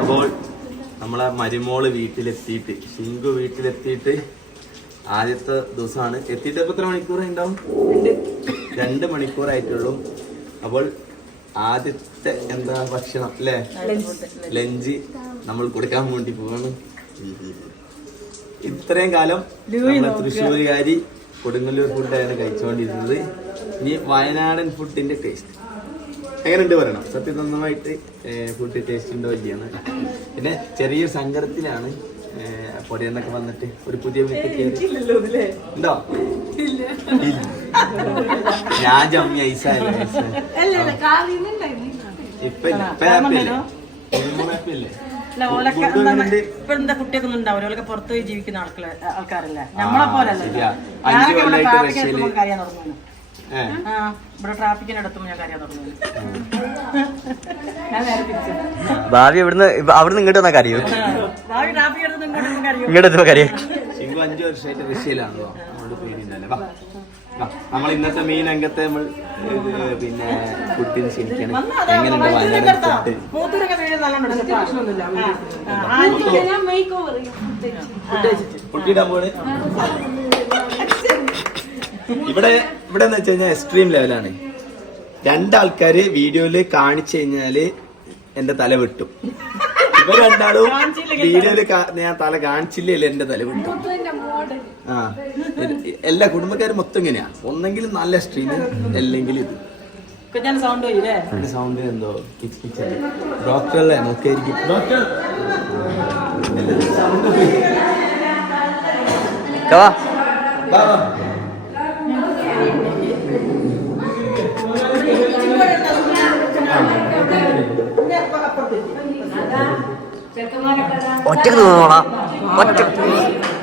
അപ്പോൾ നമ്മളെ മരുമോള് വീട്ടിലെത്തിയിട്ട് ഷിങ്കു വീട്ടിലെത്തിയിട്ട് ആദ്യത്തെ ദിവസമാണ്. എത്തിയിട്ട് എത്ര മണിക്കൂറായി ഉണ്ടാവും? 2 മണിക്കൂറായിട്ടുള്ളൂ. അപ്പോൾ ആദ്യത്തെ എന്താ ഭക്ഷണം അല്ലേ, ലഞ്ച് നമ്മൾ കൊടുക്കാൻ വേണ്ടി പോവാണ്. ഇത്രയും കാലം നമ്മളെ തൃശ്ശൂരുകാരി കൊടുങ്ങല്ലൂർ ഫുഡാണ് കഴിച്ചുകൊണ്ടിരുന്നത്. ഇനി വയനാടൻ ഫുഡിന്റെ ടേസ്റ്റ് എങ്ങനെയുണ്ട് പറയണം. സത്യസന്ധമായിട്ട് ഫുഡ് ടേസ്റ്റ് ഉണ്ടോ ഇല്ലയാണ്. പിന്നെ ചെറിയ സങ്കടത്തിലാണ് പൊടിയെന്നൊക്കെ വന്നിട്ട് ഒരു പുതിയ ഉണ്ടോ? ഞാൻ ജമ്മി ഐസായല്ലേ ഇപ്പൊ ഇപ്പോഴത്തെ കുട്ടിയൊക്കെ ഉണ്ടാവില്ല. അവരൊക്കെ പുറത്തു പോയി ജീവിക്കുന്ന ആൾക്കാരല്ലേ, നമ്മളെ പോലല്ല. കരയാൻ തുടങ്ങുന്നു. ഇവിടെ ട്രാഫിക്കിനടുത്തുമ്പോ ഞാൻ കരയാൻ തുടങ്ങുന്നു. ഭാവി അവിടുന്ന് ഇങ്ങോട്ട് വന്നാ കരയോ? ഭാവി ട്രാഫിക് എടുത്ത് ഇങ്ങോട്ട് കരയോ? 5 വർഷമായിട്ട് റഷ്യയിലാണല്ലോ. നമ്മളോട് പേടിയുണ്ടല്ലേ. നമ്മൾ ഇന്നത്തെ മെയിൻ അംഗത്തെ നമ്മൾ പിന്നെ കുട്ടിന് ക്ഷണിക്കണം. എങ്ങനെയുണ്ട് വയനാട് കുട്ടിയിടാൻ പോണ്. ഇവിടെ എന്ന് വെച്ച് കഴിഞ്ഞാൽ എക്സ്ട്രീം ലെവലാണ്. 2 ആൾക്കാര് വീഡിയോയില് കാണിച്ചു കഴിഞ്ഞാല് എന്റെ തല വെട്ടും. ഇവർ 2 ആളും വീഡിയോയില് ഞാൻ തല കാണിച്ചില്ലേ എന്റെ തല വെട്ടും. എല്ലാ കുടുംബക്കാരും മൊത്തം ഇങ്ങനെയാ. ഒന്നെങ്കിൽ നല്ല സ്ട്രീം, അല്ലെങ്കിൽ ഇത് സൗണ്ട് എന്തോ ഡോക്ടറല്ലേ നോക്കിയായിരിക്കും. ഒറ്റക്ക് തോന്നോടാ.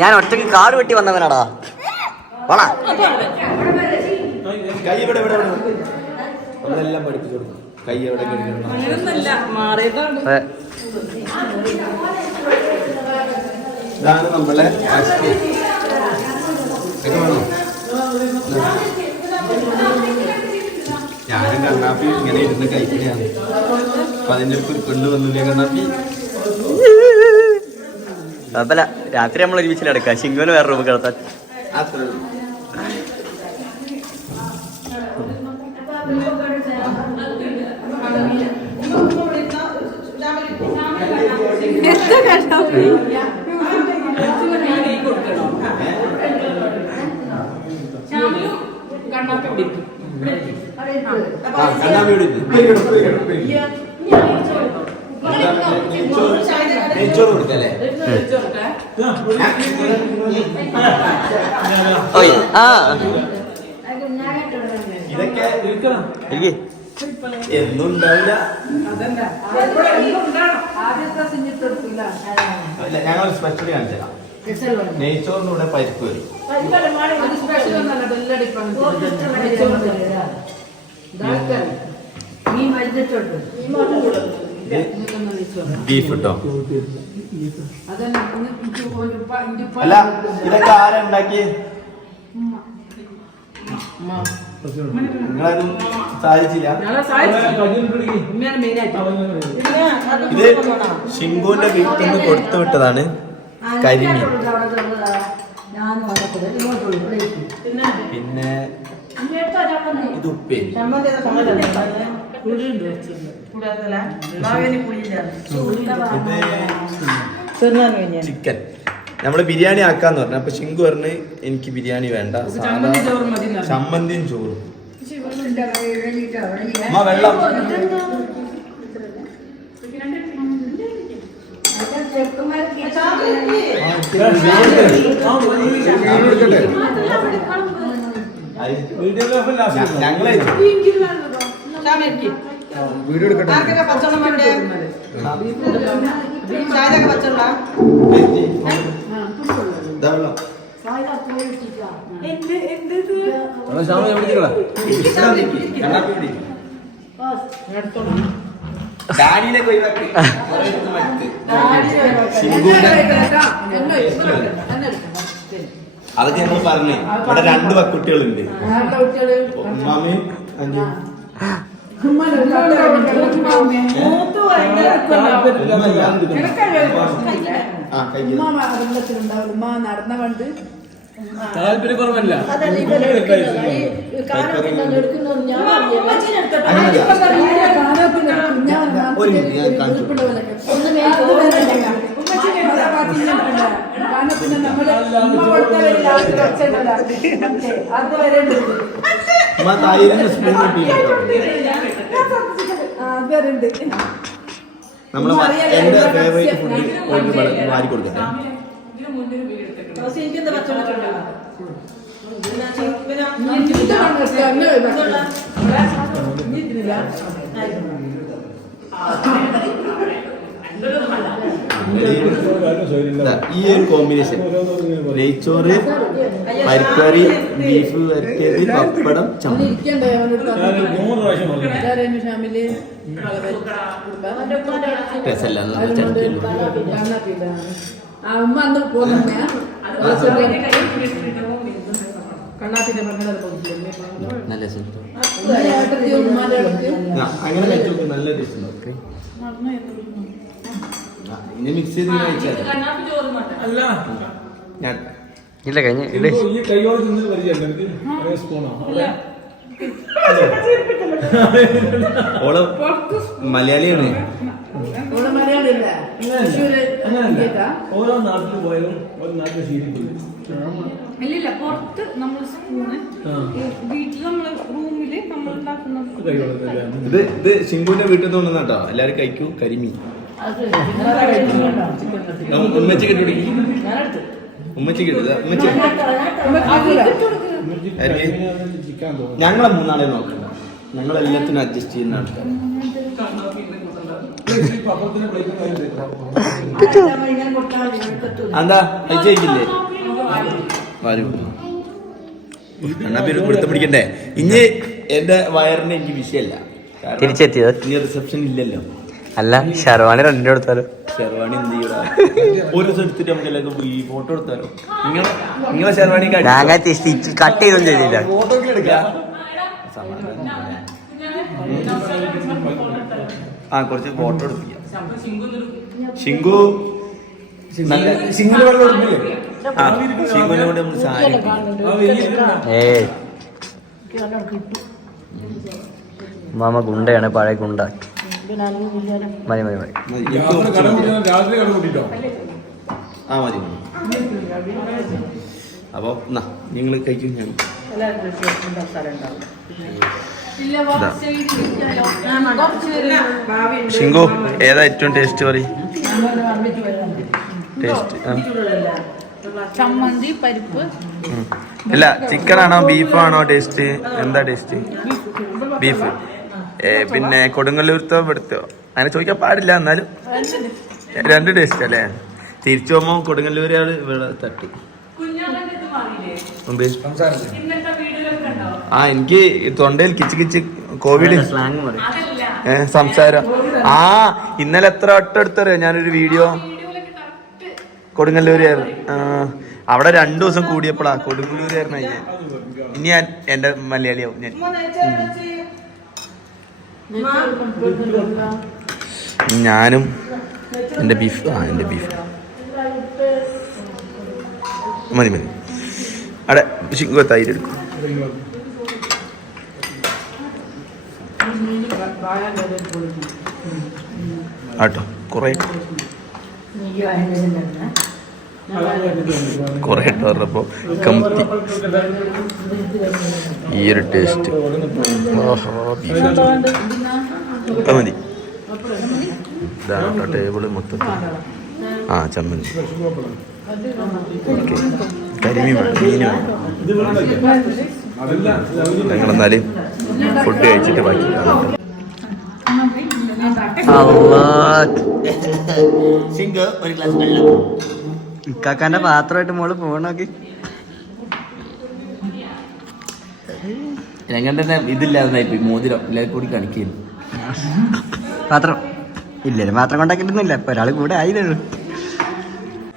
ഞാൻ ഒറ്റക്ക് കാട് വെട്ടി വന്നവനാടാ. വാടാ. കൈ ഇവിടെ നമ്മളെല്ലാം പഠിപ്പിച്ചു കൊടുക്കും. കൈ എവിടെ ഇതാണ് നമ്മളെ ഞാനും കണ്ണാപ്പി ഇങ്ങനെ ഇരുന്ന് കഴിക്കുകയാണ്. അപ്പൊ അതിന്റെ ഒരു പെണ്ണ് വന്നില്ലേ കണ്ണാപ്പി? അതല്ല, രാത്രി നമ്മൾ ഒരുമിച്ചിലെടുക്കാം. ശിങ്കുവിന് വേറെ റൂം കിടത്താൻ. അത്ര നെയ്ച്ചോറ് കൊടുക്കല്ലേ? ഇതൊക്കെ എന്നും ഉണ്ടാവില്ല. ഞങ്ങൾ സ്പെഷ്യലി കാണിച്ചേക്കാം. നെയ്ച്ചോറിന്റെ കൂടെ പരിപ്പ് വരും. ബീഫ് കിട്ടോ? അല്ല, ഇതൊക്കെ ആരാ ഉണ്ടാക്കി? നിങ്ങളാരും സാധിച്ചില്ല. ഇത് ഷിങ്കുവിന്റെ വീട്ടിൽ നിന്ന് കൊടുത്തു വിട്ടതാണ് കരിമീൻ. പിന്നെ ഇത് ഉപ്പേരി. ചിക്കൻ. നമ്മള് ബിരിയാണി ആക്കാന്ന് പറഞ്ഞു. അപ്പൊ ഷിങ്കു പറഞ്ഞ് എനിക്ക് ബിരിയാണി വേണ്ട, സാധാ ചമ്മന്തിയും ചോറും. വെള്ളം ഞങ്ങളെ വീഡിയോ എടുക്കട്ടെ. ഡാഡിയിലേക്ക് ഒഴിവാക്കി അതൊക്കെ ഞങ്ങൾ പറഞ്ഞു. ഇവിടെ 2 പെൺകുട്ടികളുണ്ട്. ഉമ്മാമയും അഞ്ചു. നടന്ന കണ്ട് താല്പര്യക്കുറവല്ല. നമ്മള് എന്റെ ഫേവറേറ്റ് ഫുഡ് വാരി കൊടുക്കട്ടെ. ഈ ഒരു കോമ്പിനേഷൻ നെയ്ച്ചോറ്, പരിപ്പറി, ബീഫ് വരട്ടിയത്, പപ്പടം, ചമ്മന്തി. രസമല്ല, നല്ല ചട്ടിയല്ലോ. നല്ല രസം. അങ്ങനെ വെച്ചു നല്ല ടേസ്റ്റ് ഉണ്ടാവും. ഇനി മിക്സ് ചെയ്ത് കഴിച്ചാൽ ഞാൻ ഇല്ല കഴിഞ്ഞ ഈ കൈയോട് നിന്ന് പരിചയം സ്പൂണോ? ഓള് മലയാളിയാണ്. ഓരോ നാട്ടിൽ പോയാലും ഓരോ നാട്ടിൽ ശീലിക്കും. ഇല്ലില്ല, പുറത്ത് നമ്മൾ സ്പൂണ്, വീട്ടിൽ നമ്മള് റൂമില് നമ്മൾ ഉണ്ടാക്കുന്നത്. ഇത് ശിങ്കുവിന്റെ വീട്ടിൽ നിന്ന് കൊണ്ടുവന്നാട്ടോ. എല്ലാരും കഴിക്കൂ. കരിമീൻ ഉമ്മച്ചി കിട്ടി. ഉമ്മച്ചി കിട്ടുക. ഉമ്മച്ചി ഞങ്ങളെ 3 ആളെ നോക്കണ്ട. ഞങ്ങളെല്ലാത്തിനും അഡ്ജസ്റ്റ് ചെയ്യുന്ന ആൾക്കാർ. എന്താ കഴിച്ചില്ലേ? എന്നാ പേര് കൊടുത്ത പിടിക്കണ്ടേ? ഇനി എന്റെ വയറിന് എനിക്ക് വിഷയമല്ല. തിരിച്ചെത്തിയത് ഇനി റിസപ്ഷൻ ഇല്ലല്ലോ. അല്ല ഷർവാണി 2 എടുത്താലോ? ഷെർവാണി എന്ത് ചെയ്യൂടാ? ഒരു ദിവസം എടുത്തിട്ട് നമുക്ക് എല്ലാവർക്കും ഈ ഫോട്ടോ എടുത്താലോ? നിങ്ങളെ ഷെർവാണി കട്ട് ചെയ്തൊന്നും ചെയ്തില്ല. ഫോട്ടോ എടുക്കാം. ആ കുറച്ച് ഫോട്ടോ എടുപ്പിക്കാം. ശിങ്കു ശിങ്കുവിനെ കൊണ്ട് നമ്മൾ സാരി. മാമ ഗുണ്ടയാണ്, പഴയ ഗുണ്ട. മതി മതി മതി. ആ മതി. അപ്പൊ നിങ്ങൾ കഴിക്കും. ഞാൻ ശിങ്കു ഏതാ ഏറ്റവും ടേസ്റ്റ് പറയും? ടേസ്റ്റ് ചമ്മന്തി, പരിപ്പ്. ഇല്ല, ചിക്കനാണോ ബീഫാണോ ടേസ്റ്റ്? എന്താ ടേസ്റ്റ്? ബീഫ്. പിന്നെ കൊടുങ്ങല്ലൂർത്തോ ഇവിടുത്തോ അങ്ങനെ ചോദിക്കാൻ പാടില്ല. എന്നാലും 2 ടേസ്റ്റ് അല്ലേ? തിരിച്ചു പോകുമ്പോ കൊടുങ്ങല്ലൂരാള് ഇവിടെ തട്ടി. ആ എനിക്ക് തൊണ്ടയിൽ കിച്ച് കിച്ച് കോവിഡ് സംസാരം. ആ ഇന്നലെ എത്ര വട്ടം എടുത്തറിയോ ഞാനൊരു വീഡിയോ. കൊടുങ്ങല്ലൂരായിരുന്നു. അവിടെ 2 ദിവസം കൂടിയപ്പോഴാ കൊടുങ്ങല്ലൂരായിരുന്നു. ഇനി ഞാൻ എന്റെ മലയാളിയാവും ഞാൻ. ഞാനും എന്റെ ബീഫ്. എന്റെ ബീഫ് മതി മതി. അവിടെ ശിങ്കു തൈര് എടുക്കും. ആട്ടോ കുറേ ഇട്ട് പറഞ്ഞപ്പോ കമ്പി ഈ ഒരു ടേസ്റ്റ്. മതി. ഇതാട്ടോ ടേബിള് മൊത്തത്തിൽ. ആ ചമ്മന്തി. ഓക്കെ. കരിമീൻ വേണം, മീൻ വേണം. ഞങ്ങളെന്നാലും ഫുഡ് കഴിച്ചിട്ട് ബാക്കി. ഒരു ഗ്ലാസ് വെള്ളം. ഇക്കാക്കാന്റെ പാത്രമായിട്ട് മോള് പോകണോക്കി. രംഗന്റെ ഇതില്ലാതായി മോതിരം എല്ലാവരും കൂടി കാണിക്കുന്നു. പാത്രം ഇല്ലല്ലോ, പാത്രം കൊണ്ടാക്കിയിട്ടൊന്നുമില്ല. ഇപ്പൊ ഒരാൾ കൂടെ ആയിരുന്നു.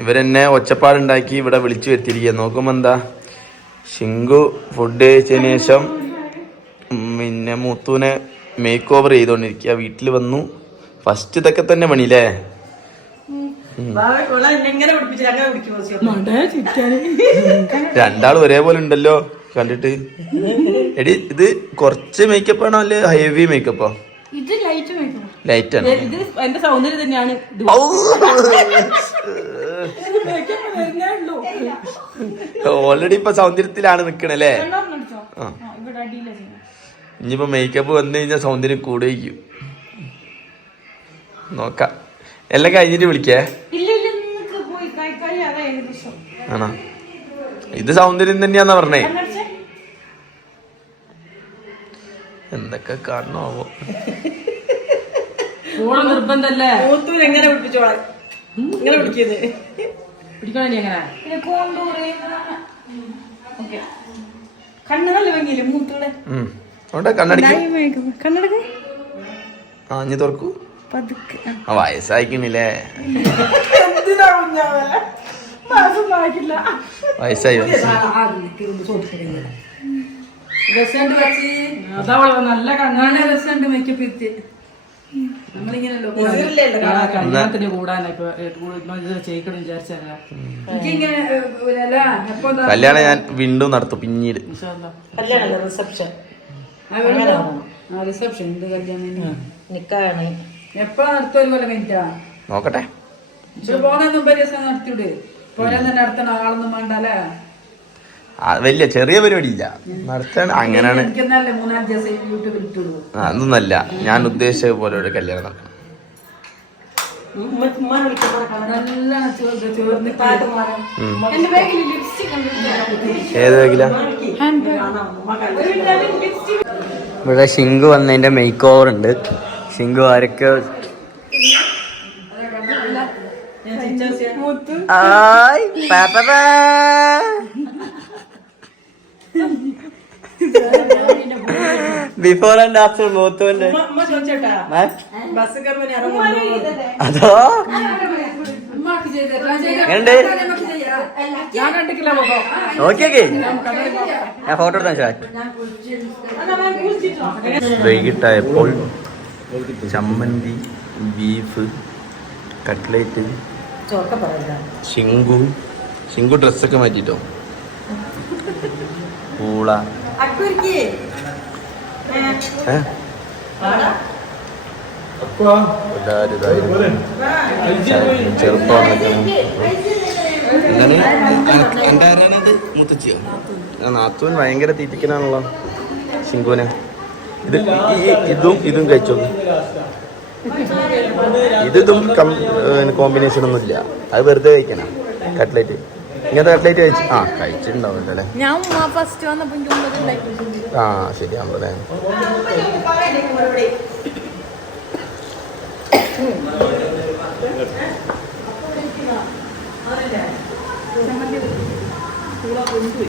ഇവരെന്നെ ഒച്ചപ്പാടുണ്ടാക്കി ഇവിടെ വിളിച്ചു വരുത്തിയിരിക്കുക. നോക്കുമ്പോ എന്താ ഷിങ്കു ഫുഡ് കഴിച്ചതിന് ശേഷം പിന്നെ മുത്തൂനെ മേക്ക് ഓവർ ചെയ്തോണ്ടിരിക്കുക. വീട്ടിൽ വന്നു ഫസ്റ്റ് ഇതൊക്കെ തന്നെ പണിയില്ലേ? രണ്ടാളും ഒരേപോലെ ഉണ്ടല്ലോ കണ്ടിട്ട്. എടി ഇത് കുറച്ച് മേക്കപ്പ് ആണോ അല്ലെ ഹെവി മേക്കപ്പോ? ലൈറ്റ് ആണ്. എന്റെ സൗന്ദര്യം തന്നെയാണ്. ഓൾറെഡി ഇപ്പൊ സൗന്ദര്യത്തിലാണ് നിക്കണല്ലേ? ഇനിയിപ്പോ മേക്കപ്പ് വന്നു കഴിഞ്ഞാൽ സൗന്ദര്യം കൂടുകയും. നോക്കാം, എല്ലാം കഴിഞ്ഞിട്ട് വിളിക്കേ. ആണോ? ഇത് സൗന്ദര്യം തന്നെയാന്നാ പറഞ്ഞേ. എന്തൊക്കെ കാണണോ? നിർബന്ധല്ലേ? എങ്ങനെ പിടിപ്പിച്ചോളാം? ഇങ്ങനെ പിടിക്കുന്നത് പിടിക്കണേ എങ്ങനെ? കണ്ണ് നല്ല ഭംഗിയില്ലേ മൂത്തൂടെ? കണ്ണടക്ക്. ആ ഇനി തുറക്കൂ. വയസ്സായിക്കണില്ലേ? വയസ്സായി നല്ല കണ്ണാണ്. രസമുണ്ട് മേക്കപ്പ് എത്തി. കല്യാണത്തിന് കൂടാനാ ചെയ്യിക്കണം വിചാരിച്ചല്ല. കല്യാണം ഞാൻ വീണ്ടും നടത്തും പിന്നീട്. റിസപ്ഷൻ റിസപ്ഷൻ എന്ത് കല്യാണം നിക്കാണ് എപ്പഴാ നടത്തുമല്ലോ കഴിഞ്ഞാ നോക്കട്ടെ. പോകുന്ന നടത്തിവിടെ പോലെ തന്നെ നടത്തണ ആളൊന്നും വേണ്ടല്ലേ. വലിയ ചെറിയ പരിപാടി ഇല്ല നടത്താൻ. അങ്ങനെയാണ്. അതൊന്നല്ല ഞാൻ ഉദ്ദേശിച്ച പോലെ ഒരു കല്യാണം നടക്കണം. ഏത് ബാഗിലാ? ഇവിടെ ഷിങ്കു വന്നതിന്റെ മേക്ക് ഓവർ ഉണ്ട്. ഷിങ്കു ആരൊക്കെ ബിഫോർ ആൻഡ് ആഫ്റ്റർ മൂത്തുവിന്റെ. അതോ ഓക്കെ ഓക്കെ ഞാൻ ഫോട്ടോ എടുത്താൽ. വൈകിട്ടായപ്പോൾ ചമ്മന്തി, ബീഫ്, കട്ട്ലേറ്റ്, ഷിങ്കു ഡ്രസ്സൊക്കെ മാറ്റിട്ടോ, പൂള. ചെറുപ്പമാണ്. മുത്തച്ചിയോ? നാത്തൂൻ ഭയങ്കര തീറ്റിക്കനാണല്ലോ ഷിങ്കുവിനെ. ഇതും കഴിച്ചോ? ഇതും കോമ്പിനേഷൻ ഒന്നും ഇല്ല. അത് വെറുതെ കഴിക്കണം. കട്ട്ലേറ്റ് ഇങ്ങനത്തെ കട്ട്ലേറ്റ് കഴിച്ചിട്ടുണ്ടാവില്ല അല്ലേ? ഞാൻ ഫസ്റ്റ് വന്നപ്പോ ശരിയാണല്ലോ അല്ലേ?